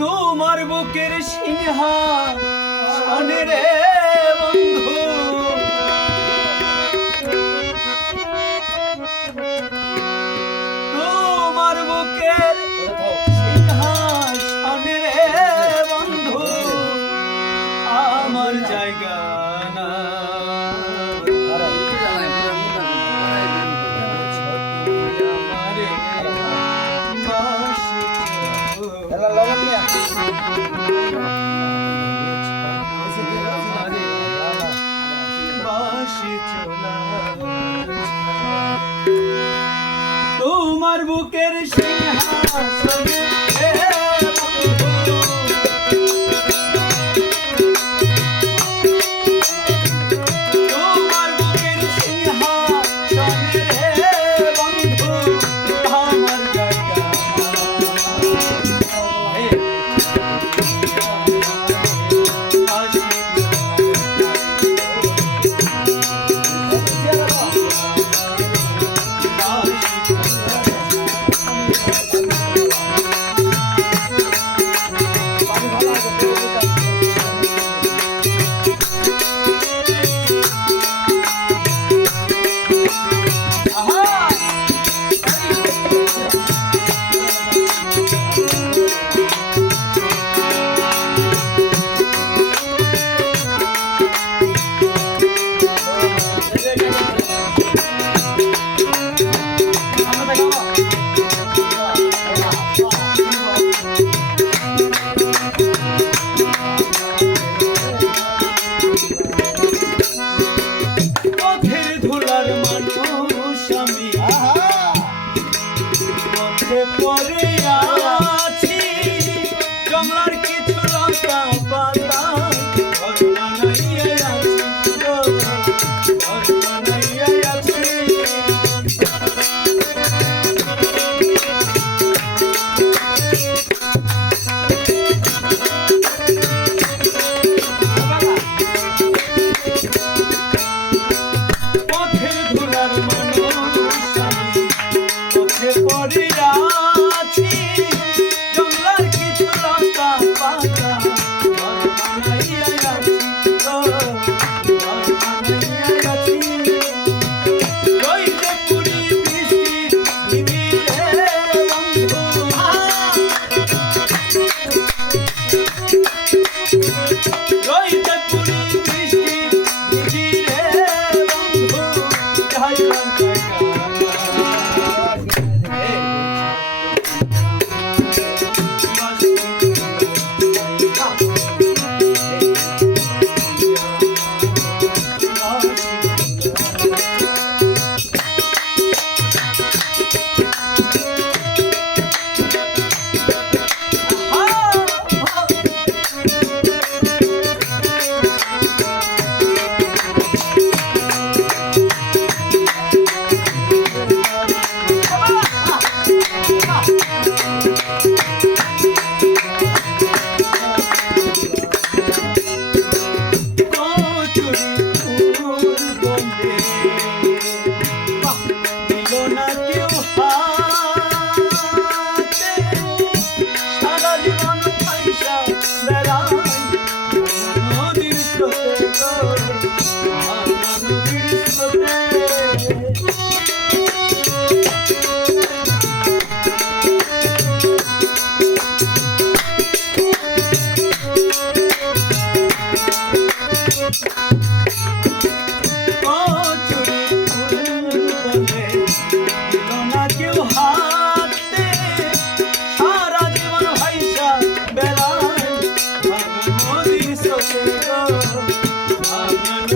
তোমার বুকের সিংহা রে বন্ধু। আছি। জমলার কিছু লতা পাবে I'm gonna